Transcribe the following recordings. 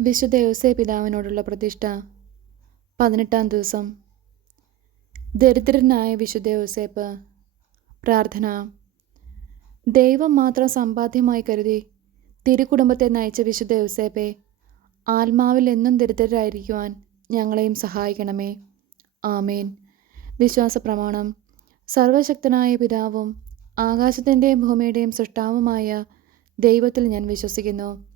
വിശുദ്ധ യോസേ പിതാവിനോടുള്ള പ്രതിഷ്ഠ. പതിനെട്ടാം ദിവസം. ദരിദ്രനായ വിശുദ്ധ യോസേപ്പ് പ്രാർത്ഥന. ദൈവം മാത്രം സമ്പാദ്യമായി കരുതി തിരുകുടുംബത്തെ നയിച്ച വിശുദ്ധ യോസേപ്പെ ആത്മാവിൽ എന്നും ദരിദ്രരായിരിക്കുവാൻ ഞങ്ങളെയും സഹായിക്കണമേ. ആമേൻ. വിശ്വാസ പ്രമാണം സർവശക്തനായ പിതാവും ആകാശത്തിന്റെയും ഭൂമിയുടെയും സൃഷ്ടാവുമായ ദൈവത്തിൽ ഞാൻ വിശ്വസിക്കുന്നു.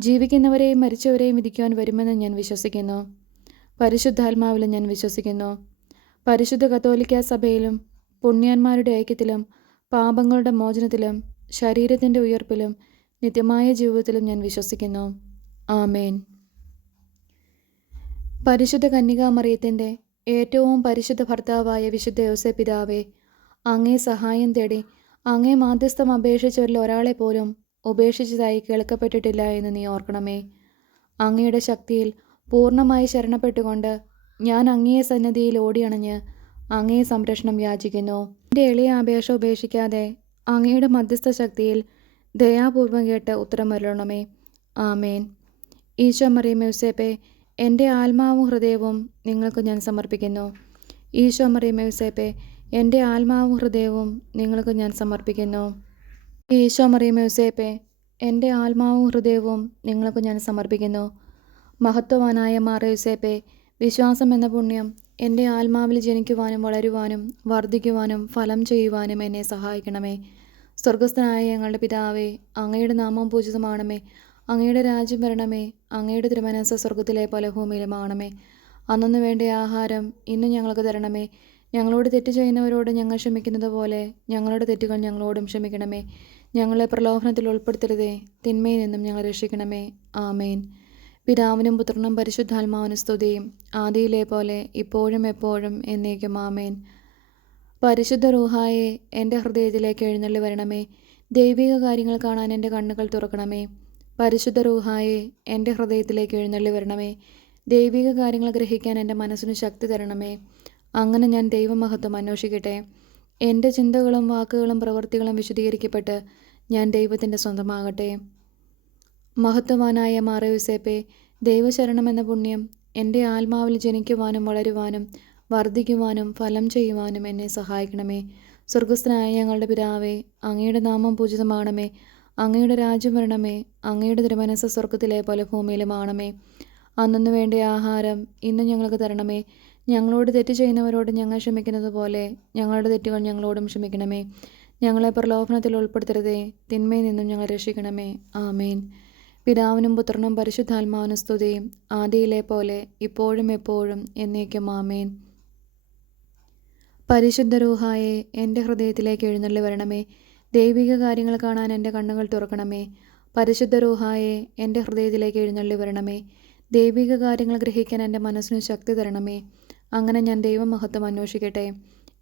ജീവിക്കുന്നവരെയും മരിച്ചവരെയും വിധിക്കുവാൻ വരുമെന്ന് ഞാൻ വിശ്വസിക്കുന്നു. പരിശുദ്ധാത്മാവിലും ഞാൻ വിശ്വസിക്കുന്നു. പരിശുദ്ധ കത്തോലിക്ക സഭയിലും പുണ്യന്മാരുടെ ഐക്യത്തിലും പാപങ്ങളുടെ മോചനത്തിലും ശരീരത്തിന്റെ ഉയർപ്പിലും നിത്യമായ ജീവിതത്തിലും ഞാൻ വിശ്വസിക്കുന്നു. ആമേൻ. പരിശുദ്ധ കന്യകാമറിയത്തിന്റെ ഏറ്റവും പരിശുദ്ധ ഭർത്താവായ വിശുദ്ധ യോസെ പിതാവെ അങ്ങേ സഹായം തേടി അങ്ങേ മാധ്യസ്ഥം അപേക്ഷിച്ചവരിൽ ഒരാളെ പോലും ഉപേക്ഷിച്ചതായി കേൾക്കപ്പെട്ടിട്ടില്ല എന്ന് നീ ഓർക്കണമേ. അങ്ങയുടെ ശക്തിയിൽ പൂർണമായി ശരണപ്പെട്ടുകൊണ്ട് ഞാൻ അങ്ങയെ സന്നദ്ധിയിൽ ഓടിയണഞ്ഞ് അങ്ങേ സംരക്ഷണം യാചിക്കുന്നു. എന്റെ എളിയ അപേക്ഷ ഉപേക്ഷിക്കാതെ അങ്ങയുടെ മധ്യസ്ഥ ശക്തിയിൽ ദയാപൂർവം കേട്ട് ഉത്തരമരുളണമേ ആമേൻ. ഈശോ മറിയം യൂസേപ്പെ എന്റെ ആത്മാവും ഹൃദയവും നിങ്ങൾക്ക് ഞാൻ സമർപ്പിക്കുന്നു. ഈശോ മറിയം യൂസേപ്പെ എന്റെ ആത്മാവും ഹൃദയവും നിങ്ങൾക്ക് ഞാൻ സമർപ്പിക്കുന്നു. ഈശോ മറിയ മ്യൂസേപ്പെ എന്റെ ആത്മാവും ഹൃദയവും നിങ്ങൾക്ക് ഞാൻ സമർപ്പിക്കുന്നു. മഹത്വവാനായ മാറയൂസേപ്പെ വിശ്വാസം എന്ന പുണ്യം എന്റെ ആത്മാവിൽ ജനിക്കുവാനും വളരുവാനും വർദ്ധിക്കുവാനും ഫലം ചെയ്യുവാനും എന്നെ സഹായിക്കണമേ. സ്വർഗസ്ഥനായ ഞങ്ങളുടെ പിതാവേ അങ്ങയുടെ നാമം പൂജിതമാണമേ. അങ്ങയുടെ രാജ്യം വരണമേ. അങ്ങയുടെ തിരുമനസ് സ്വർഗത്തിലെ പോലെ ഭൂമിയിലുമാണമേ അന്നു വേണ്ട ആഹാരം ഇന്നും ഞങ്ങൾക്ക് തരണമേ. ഞങ്ങളോട് തെറ്റ് ചെയ്യുന്നവരോട് ഞങ്ങൾ ക്ഷമിക്കുന്നത് പോലെ ഞങ്ങളുടെ തെറ്റുകൾ ഞങ്ങളോടും ക്ഷമിക്കണമേ. ഞങ്ങളെ പ്രലോഭനത്തിൽ ഉൾപ്പെടുത്തരുതേ. തിന്മയിൽ നിന്നും ഞങ്ങളെ രക്ഷിക്കണമേ. ആമേൻ. പിതാവിനും പുത്രനും പരിശുദ്ധാത്മാവിനും സ്തുതിയും. ആദിയിലെ പോലെ ഇപ്പോഴും എപ്പോഴും എന്നേക്കും ആമേൻ. പരിശുദ്ധ റൂഹായെ എന്റെ ഹൃദയത്തിലേക്ക് എഴുന്നള്ളി വരണമേ. ദൈവിക കാര്യങ്ങൾ കാണാൻ എന്റെ കണ്ണുകൾ തുറക്കണമേ. പരിശുദ്ധ റൂഹായെ എന്റെ ഹൃദയത്തിലേക്ക് എഴുന്നള്ളി വരണമേ. ദൈവിക കാര്യങ്ങൾ ഗ്രഹിക്കാൻ എന്റെ മനസ്സിന് ശക്തി തരണമേ. അങ്ങനെ ഞാൻ ദൈവമഹത്വം അന്വേഷിക്കട്ടെ. എന്റെ ചിന്തകളും വാക്കുകളും പ്രവൃത്തികളും വിശദീകരിക്കപ്പെട്ട് ഞാൻ ദൈവത്തിന്റെ സ്വന്തമാകട്ടെ. മഹത്വവാനായ മാറയുസേപ്പെ ദൈവശരണം എന്ന പുണ്യം എന്റെ ആത്മാവിൽ ജനിക്കുവാനും വളരുവാനും വർദ്ധിക്കുവാനും ഫലം ചെയ്യുവാനും എന്നെ സഹായിക്കണമേ. സ്വർഗസ്ഥനായ ഞങ്ങളുടെ പിതാവേ അങ്ങയുടെ നാമം പൂജിതമാണമേ അങ്ങയുടെ രാജ്യം വരണമേ. അങ്ങയുടെ തിരുമനസ് സ്വർഗത്തിലെ പല ഭൂമിയിലുമാണമേ അന്നു വേണ്ട ആഹാരം ഇന്ന് ഞങ്ങൾക്ക് തരണമേ. ഞങ്ങളോട് തെറ്റ് ചെയ്യുന്നവരോട് ഞങ്ങൾ ക്ഷമിക്കുന്നത് പോലെ ഞങ്ങളുടെ തെറ്റുകൾ ഞങ്ങളോടും ക്ഷമിക്കണമേ. ഞങ്ങളെ പ്രലോഭനത്തിൽ ഉൾപ്പെടുത്തരുതേ. തിന്മയിൽ നിന്നും ഞങ്ങൾ രക്ഷിക്കണമേ. ആമേൻ. പിതാവിനും പുത്രനും പരിശുദ്ധാത്മാവിനും സ്തുതിയും ആദിയിലെ പോലെ ഇപ്പോഴും എപ്പോഴും എന്നേക്കും ആമേൻ. പരിശുദ്ധ രൂഹായെ എന്റെ ഹൃദയത്തിലേക്ക് എഴുന്നള്ളി വരണമേ. ദൈവിക കാര്യങ്ങൾ കാണാൻ എന്റെ കണ്ണുകൾ തുറക്കണമേ. പരിശുദ്ധ രൂഹായെ എന്റെ ഹൃദയത്തിലേക്ക് എഴുന്നള്ളി വരണമേ. ദൈവിക കാര്യങ്ങൾ ഗ്രഹിക്കാൻ എന്റെ മനസ്സിന് ശക്തി തരണമേ. അങ്ങനെ ഞാൻ ദൈവമഹത്വം അന്വേഷിക്കട്ടെ.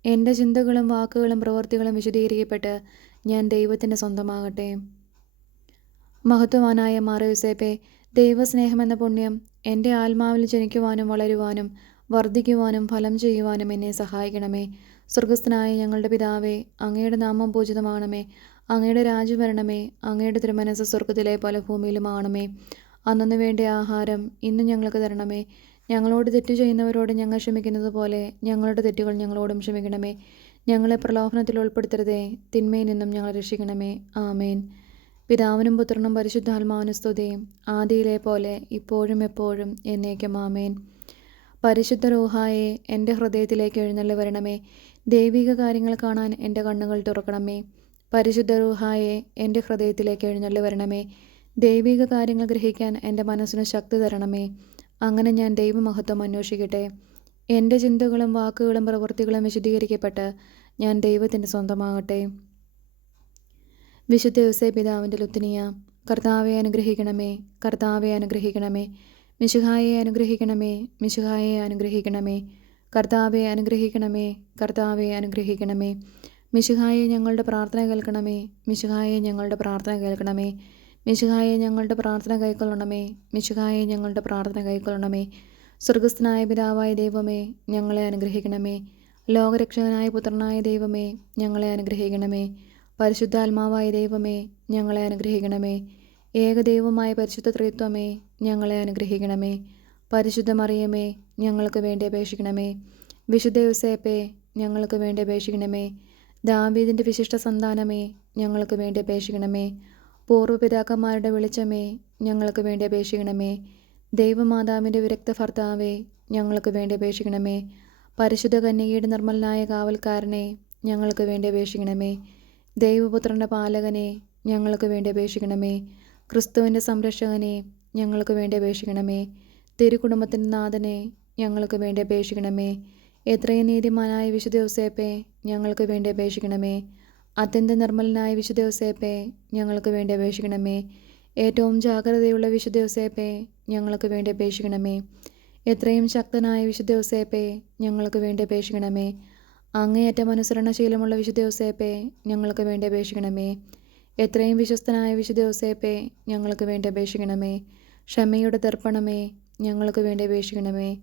എന്റെ ചിന്തകളും വാക്കുകളും പ്രവൃത്തികളും വിശദീകരിക്കപ്പെട്ട് ഞാൻ ദൈവത്തിന്റെ സ്വന്തമാകട്ടെ. മഹത്വവാനായ മാറയുസേപ്പെ ദൈവസ്നേഹം എന്ന പുണ്യം എന്റെ ആത്മാവിൽ ജനിക്കുവാനും വളരുവാനും വർദ്ധിക്കുവാനും ഫലം ചെയ്യുവാനും എന്നെ സഹായിക്കണമേ. സ്വർഗസ്ഥനായ ഞങ്ങളുടെ പിതാവേ അങ്ങയുടെ നാമം പൂജിതമാണമേ അങ്ങയുടെ രാജ്യം വരണമേ. അങ്ങയുടെ തിരുമനസ് സ്വർഗത്തിലെ പല ഭൂമിയിലുമാണമേ അന്നു വേണ്ട ആഹാരം ഇന്ന് ഞങ്ങൾക്ക് തരണമേ. ഞങ്ങളോട് തെറ്റ് ചെയ്യുന്നവരോട് ഞങ്ങൾ ക്ഷമിക്കുന്നത് പോലെ ഞങ്ങളുടെ തെറ്റുകൾ ഞങ്ങളോടും ക്ഷമിക്കണമേ. ഞങ്ങളെ പ്രലോഭനത്തിൽ ഉൾപ്പെടുത്തരുതേ. തിന്മയിൽ നിന്നും ഞങ്ങളെ രക്ഷിക്കണമേ. ആമേൻ. പിതാവിനും പുത്രനും പരിശുദ്ധാത്മാവിനും സ്തുതിയും. ആദിയിലെ പോലെ ഇപ്പോഴും എപ്പോഴും എന്നേക്കും ആമേൻ. പരിശുദ്ധ റൂഹായെ എന്റെ ഹൃദയത്തിലേക്ക് എഴുന്നള്ളി വരണമേ. ദൈവിക കാര്യങ്ങൾ കാണാൻ എന്റെ കണ്ണുകൾ തുറക്കണമേ. പരിശുദ്ധ റൂഹായെ എന്റെ ഹൃദയത്തിലേക്ക് എഴുന്നള്ളി വരണമേ. ദൈവിക കാര്യങ്ങൾ ഗ്രഹിക്കാൻ എന്റെ മനസ്സിന് ശക്തി തരണമേ. അങ്ങനെ ഞാൻ ദൈവമഹത്വം അന്വേഷിക്കട്ടെ. എന്റെ ചിന്തകളും വാക്കുകളും പ്രവൃത്തികളും വിശദീകരിക്കപ്പെട്ട് ഞാൻ ദൈവത്തിന്റെ സ്വന്തമാകട്ടെ. വിശുദ്ധ ദിവസേ പിതാവിന്റെ ലുത്തിനിയ കർത്താവെ അനുഗ്രഹിക്കണമേ കർത്താവെ അനുഗ്രഹിക്കണമേ മിശുഹായെ അനുഗ്രഹിക്കണമേ മിശുഹായെ അനുഗ്രഹിക്കണമേ കർത്താവെ അനുഗ്രഹിക്കണമേ കർത്താവെ അനുഗ്രഹിക്കണമേ മിശുഹായെ ഞങ്ങളുടെ പ്രാർത്ഥന കേൾക്കണമേ മിശുഹായെ ഞങ്ങളുടെ പ്രാർത്ഥന കേൾക്കണമേ മിശുഹായെ ഞങ്ങളുടെ പ്രാർത്ഥന കൈക്കൊള്ളണമേ. മിശുഹായെ ഞങ്ങളുടെ പ്രാർത്ഥന കൈക്കൊള്ളണമേ. സ്വർഗസ്ഥനായ പിതാവായ ദൈവമേ ഞങ്ങളെ അനുഗ്രഹിക്കണമേ. ലോകരക്ഷകനായ പുത്രനായ ദൈവമേ ഞങ്ങളെ അനുഗ്രഹിക്കണമേ. പരിശുദ്ധാത്മാവായ ദൈവമേ ഞങ്ങളെ അനുഗ്രഹിക്കണമേ. ഏകദൈവമായ പരിശുദ്ധ ത്രിത്വമേ ഞങ്ങളെ അനുഗ്രഹിക്കണമേ. പരിശുദ്ധ മറിയമേ ഞങ്ങൾക്ക് വേണ്ടി അപേക്ഷിക്കണമേ. വിശുദ്ധ യുസേപ്പേ ഞങ്ങൾക്ക് വേണ്ടി അപേക്ഷിക്കണമേ. ദാവീദിന്റെ വിശിഷ്ട സന്താനമേ ഞങ്ങൾക്ക് വേണ്ടി അപേക്ഷിക്കണമേ. പൂർവപിതാക്കന്മാരുടെ വെളിച്ചമേ ഞങ്ങൾക്ക് വേണ്ടി അപേക്ഷിക്കണമേ. ദൈവമാതാവിന്റെ വിരക്ത ഭർത്താവേ ഞങ്ങൾക്ക് വേണ്ടി അപേക്ഷിക്കണമേ. പരിശുദ്ധ കന്യകയുടെ നിർമ്മലനായ കാവൽക്കാരനെ ഞങ്ങൾക്ക് വേണ്ടി അപേക്ഷിക്കണമേ. ദൈവപുത്രന്റെ പാലകനെ ഞങ്ങൾക്ക് വേണ്ടി അപേക്ഷിക്കണമേ. ക്രിസ്തുവിന്റെ സംരക്ഷകനെ ഞങ്ങൾക്ക് വേണ്ടി അപേക്ഷിക്കണമേ. തിരുകുടുംബത്തിന്റെ നാഥനെ ഞങ്ങൾക്ക് വേണ്ടി അപേക്ഷിക്കണമേ. എത്രയും നീതിമാനായ വിശുദ്ധ യോസേപ്പെ ഞങ്ങൾക്ക് വേണ്ടി അപേക്ഷിക്കണമേ. അത്യന്ത നിർമ്മലനായ വിശുദ്ധ യോസേപ്പെ ഞങ്ങൾക്ക് വേണ്ടി അപേക്ഷിക്കണമേ. ഏറ്റവും ജാഗ്രതയുള്ള വിശുദ്ധ യോസേപ്പെ ഞങ്ങൾക്ക് വേണ്ടി അപേക്ഷിക്കണമേ. എത്രയും ശക്തനായ വിശുദ്ധ യോസേപ്പെ ഞങ്ങൾക്ക് വേണ്ടി അപേക്ഷിക്കണമേ. അങ്ങേയറ്റം അനുസരണശീലമുള്ള വിശുദ്ധ യോസേപ്പെ ഞങ്ങൾക്ക് വേണ്ടി അപേക്ഷിക്കണമേ. എത്രയും വിശ്വസ്തനായ വിശുദ്ധ യോസേപ്പെ ഞങ്ങൾക്ക് വേണ്ടി അപേക്ഷിക്കണമേ. ക്ഷമയുടെ ദർപ്പണമേ ഞങ്ങൾക്ക് വേണ്ടി അപേക്ഷിക്കണമേ.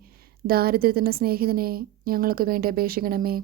ദാരിദ്ര്യത്തിന്റെ സ്നേഹിതനെ ഞങ്ങൾക്ക് വേണ്ടി അപേക്ഷിക്കണമേ.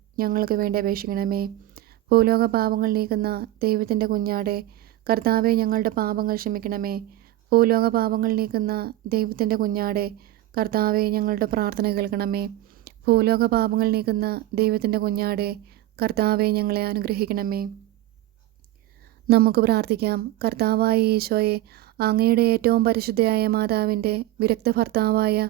ഞങ്ങൾക്ക് വേണ്ടി അപേക്ഷിക്കണമേ. ഭൂലോക പാപങ്ങൾ നീക്കുന്ന ദൈവത്തിന്റെ കുഞ്ഞാടെ കർത്താവെ ഞങ്ങളുടെ പാപങ്ങൾ ക്ഷമിക്കണമേ. ഭൂലോക പാപങ്ങൾ നീക്കുന്ന ദൈവത്തിന്റെ കുഞ്ഞാടെ കർത്താവെ ഞങ്ങളുടെ പ്രാർത്ഥന കേൾക്കണമേ. ഭൂലോക പാപങ്ങൾ നീക്കുന്ന ദൈവത്തിന്റെ കുഞ്ഞാടെ കർത്താവെ ഞങ്ങളെ അനുഗ്രഹിക്കണമേ. നമുക്ക് പ്രാർത്ഥിക്കാം. കർത്താവായ ഈശോയെ അങ്ങയുടെ ഏറ്റവും പരിശുദ്ധയായ മാതാവിന്റെ വിരക്ത ഭർത്താവായ